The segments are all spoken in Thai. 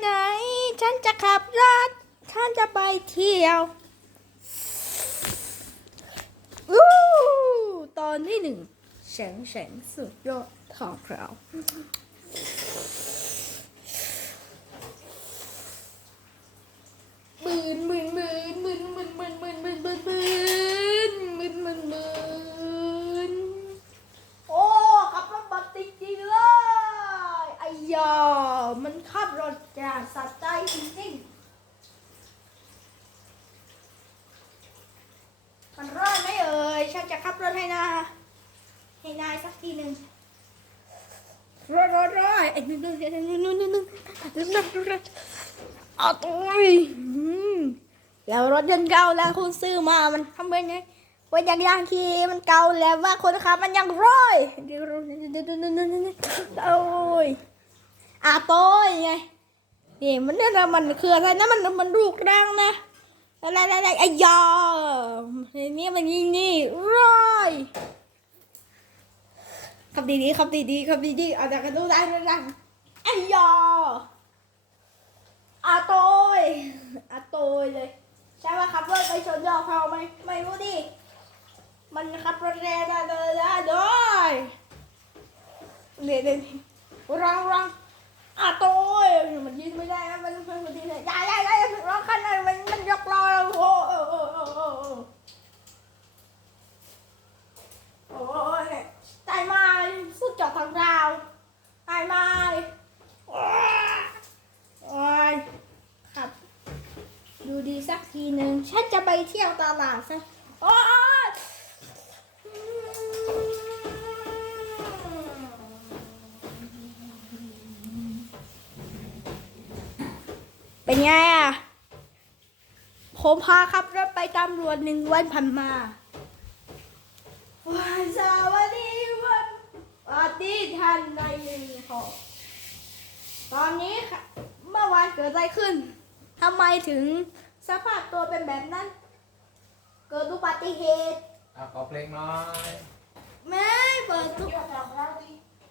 ไหน ฉันจะขับรถ ฉันจะไปเที่ยวอู้ตอนที่หนึ่งแสงแสงสุดยอดของเราบืนบืนบืนบืนบืนบืนบืนบืนบืนบืนบืนบืนบืนโอ้ขับรถบัสจริงๆเลยไอ้ยา มันขับรถจากสัตว์ใจจริงๆ มันรอดไม่เอ่ย ฉันจะขับรถให้นาให้นายสักทีหนึ่งรอดรอดรอดไอ้นู่นนู่นนู่นนู่นนู่นเอาตัวแล้วรถยนต์เก่าแล้วคุณซื้อมามันทำเป็นไงว่ายังยังคีมันเก่าแล้วว่าคนขับมันยังร้อยโอ้ย อาโต้ยไงนี่มันเนี่ยมันคืออะไรนะมันมันรูกร่างนะอะไรอะไรอะไรไอ้ยาเนี่มันยิงนี่ร้อยขับดีๆขับดีๆขับดีๆเอาจากกันดูได้ดูได้ไอ้ยาอาโตยอาโตยเลยใช่ว่าขับรถไปชนยอเขาไหมไม่รู้ดิมันขับรถแรงได้เลยได้ด้วยเดี๋ยวเดี๋ยวรังรัง อาโตยมันยืนไม่ได้นะมันมันมันยืนไม่ได้ได้ได้ได้ร้องขั้นนั้นมันมันยกล้อแล้โอ้โอ้โอ้โอ้โอ้โอ้โอ้ยตายมาสุดจอดทางดาวตายมาโอ้ยครับ ดูดีสักทีหนึ่งฉันจะไปเที่ยวตลาดซะ เป็นไงอะ ผมพาขับรถไปตำรวจหนึ่งวันผ่านมาวันสวัสดีวันสวัสดีท่านนายหอตอนนี้ค่ะเมื่อวานเกิดอะไรขึ้นทำไมถึงสภาพตัวเป็นแบบนั้น เกิดอุบัติเหตุอะขอเพลงหน้อยไม่เปิดทุก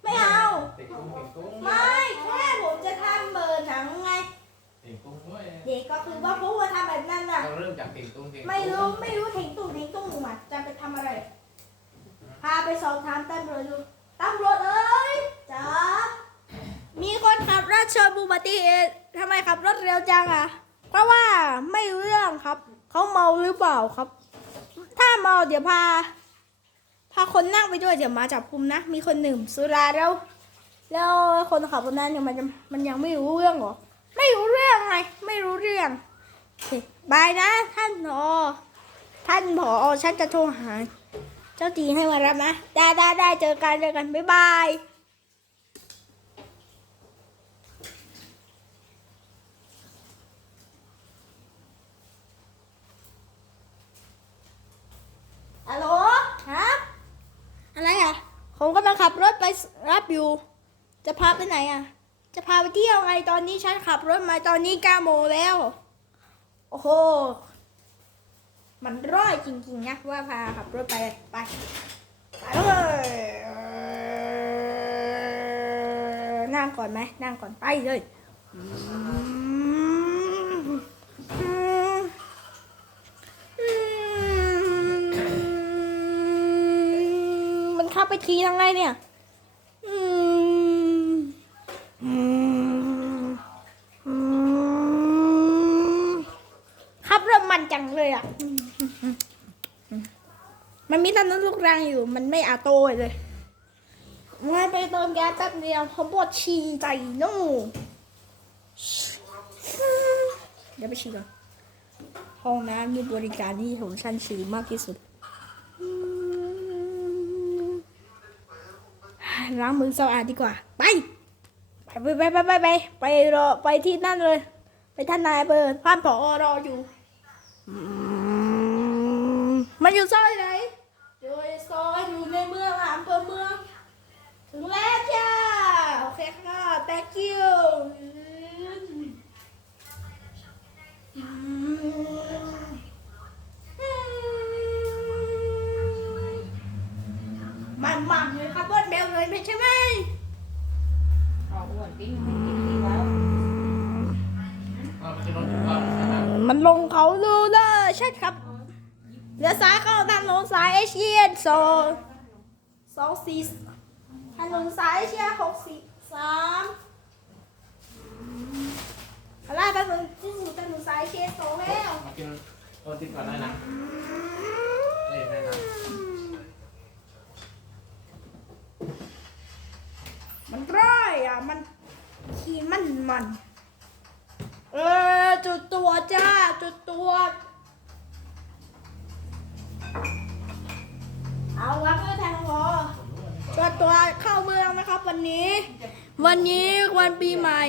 ไม่เอา ติดกุ้งติดกุ้ง ไม่แค่ผมจะทำเบอร์หนังไง ติดกุ้งด้วยเด็กก็คือว่าพูดว่าทำแบบนั้นน่ะต้องเริ่มจากติดกุ้งติดกุ้งไม่รู้ไม่รู้เถงตุ้งเถงตุ้งมาจะไปทำอะไร พาไปสอบถามตำรวจดูตำรวจเอ้ยจ๋ามีคนขับรถชนอุบัติเหตุทำไมขับรถเร็วจังอะ เพราะว่าไม่รู้เรื่องครับ เขาเมาหรือเปล่าครับ ถ้าเมาเดี๋ยวพา พาคนนั่งไปด้วยเดี๋ยวมาจับกุมนะ มีคนหนึ่งสุราแล้ว แล้วคนขับคนนั้นยังมันยังมันยังไม่รู้เรื่องเหรอ ไม่รู้เรื่องไง ไม่รู้เรื่องโอเคบายนะท่านผอท่านผอฉันจะโทรหา เจ้าตีให้มารับนะ ได้ได้ได้เจอกันเจอกัน บ๊ายบายฮัลโหลครับ อะไรอะ ผมกำลังขับรถไปรับอยู่ จะพาไปไหนอะ จะพาไปเที่ยวไงตอนนี้ฉันขับรถมาตอนนี้เก้าโมงแล้ว โอ้โห มันร้อยจริงๆนะว่าพาขับรถไปไปไปเลยนั่งก่อนไหมนั่งก่อนไปเลยมันเข้าไปทียังไงเนี่ยอืมอืมอืมขับรถมันจังเลยอะ มันมีตอนนั้นลูกรังอยู่ มันไม่อาโตเลยงั้นไปเติมแก๊สแป๊บเดียวเขาปวดฉี่ใจนู่เดี๋ยวไปฉี่ก่อนห้องน้ำมีบริการที่ของฉันฉี่มากที่สุดล้างมือสะอาดดีกว่า ไป ไปไปไปไปไปไปรอไปที่นั่นเลย ไปท่านนายเบิร์ท่านผอรออยู่ มันอยู่ซอยไหน you. Bạn mặn rồi khắp bớt béo rồi mẹ xem ơi. เอาอ้วนปิ้งกินดีวะว่ามันจะลดความสามารถ Mình lùng khẩu luôn đó, chết khắp. Giờ sáng có đang lùng sáng ấy chiên rồi. สองสี่ฮัลโหลสายเชียร์หกสี่สาม อะไรถนนที่สู่ถนนสายเอเชียสองแล้วมากินโอติก่อนได้นะเอ้ยได้นะมันร้ายอะ มันขี้มันมัน เออ จุดตัวจ้า จุดตัว เอาละเพื่อแทงวอจุดตัวเข้าเมืองนะครับ วันนี้ วันนี้วันปีใหม่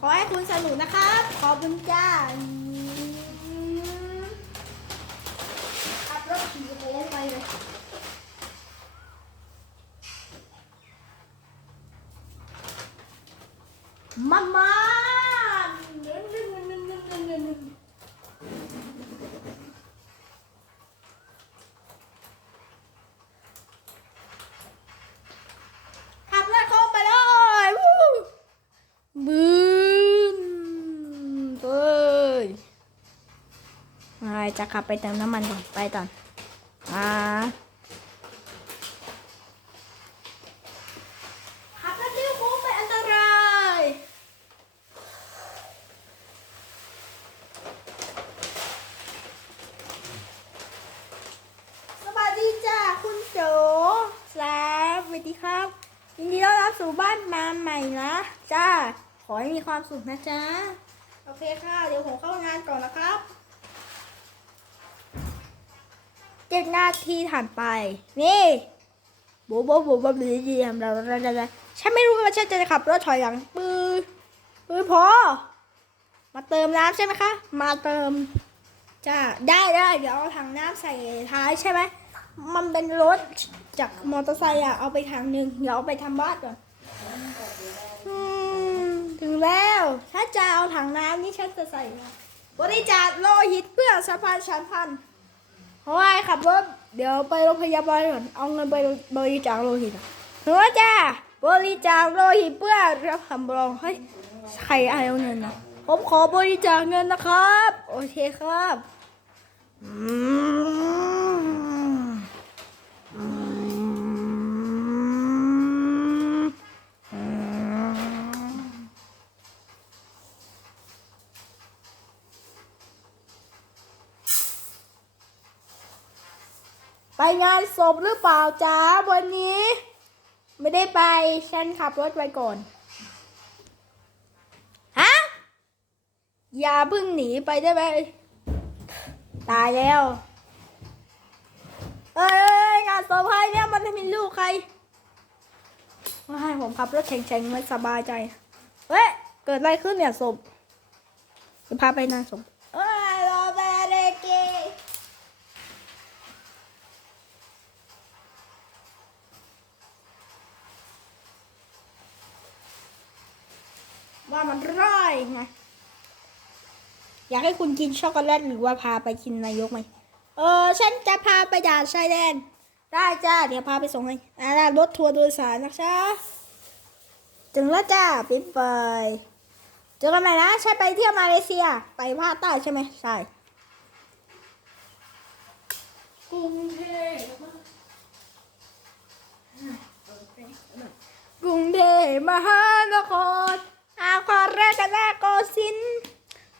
ขอให้คุณสนุกนะครับ ขอบคุณจ้าขับรถขี่โค้งไปเลยมามาขับรถเข้าไปเลยวู้บึ้นเฮ้ยไป จะขับไปเติมน้ำมันก่อนไปก่อนอ่าขับรถเร็วโค้งไปอันตรายสวัสดีจ้าคุณโจสวัสดีครับยินดีต้อนรับสู่บ้านมาใหม่นะจ้าขอให้มีความสุขนะจ๊ะโอเคค่ะ เดี๋ยวผมเข้างานก่อนนะครับ เจ็ดนาทีผ่านไป นี่บูบูบูบูบูดีทำเราเราฉันไม่รู้ว่าฉันจะขับรถถอยหลังปื้อปื้อพอ มาเติมน้ำใช่ไหมคะ มาเติมจ้าได้ได้เดี๋ยวเอาถังน้ำใส่ท้ายใช่ไหมมันเป็นรถจากมอเตอร์ไซค์อะเอาไปถังหนึ่งเดี๋ยวเอาไปทำบ้านก่อนอถึงแล้ว ถ้าจะเอาถังน้ำนี่ฉันจะใส่บริจาคโลหิตเพื่อสะพานฉันพันธุ์ ราะว่าขับรถเดี๋ยวไปโรงพยาบาลก่อนเอาเงินไปบริจาคโลหิตอะถึงแล้วจ้าบริจาคโลหิตเพื่อรับคำร้องให้ใครเอาเงินนะผมขอบริจาคเงินนะครับ โอเคครับ อืม ไปงานศพหรือเปล่าจ้าวันนี้ ไม่ได้ไปฉันขับรถไปก่อนฮะอย่าเพิ่งหนีไปได้ไหมตายแล้วเอ้ยงานศพใครเนี่ยมันไม่มีลูกใครไม่ให้ผมขับรถแข่งๆไม่สบายใจเฮ้ยเกิดอะไรขึ้นเนี่ยศพจะพาไปงานศพเอ้ยรอแบเรเก ว่ามันร้ายไงอยากให้คุณกินช็อกโกแลตหรือว่าพาไปกินนายกไหมเออฉันจะพาไปด่านชายแดน ได้จ้าเดี๋ยวพาไปส่งให้อ่ารถทัวร์โดยสารนะจ๊ะถึงแล้วจ้าปิ๊บไปเจอกันใหม่นะฉันไปเที่ยวมาเลเซียไปภาคใต้ใช่ไหมใช่กรุงเทพกรุงเทพมหานคร อาคารแรกกันแรกโกสิน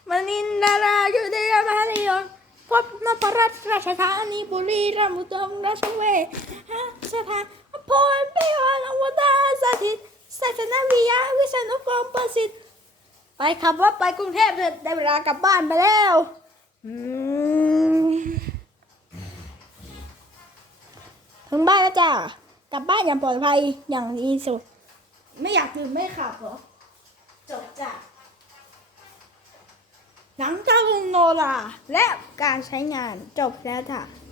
มนินดาราอยู่ในมหาลยนพบนพรัตราชธานีบุรีรัมย์อุดมราชเวศฮะสถานพลเปยอนอวตารสถิตศาสนาวิยาวิษณุกรมประสิทธิ์ไปขับรถไปกรุงเทพเถอะได้เวลากลับบ้านไปแล้วถึงบ้านแล้วจ้ะกลับบ้านอย่างปลอดภัยอย่างดีสุด ไม่อยากดื่มไม่ขับเหรอ จบจ้ะหนังตะลุงโนราและการใช้งานจบแล้วค่ะ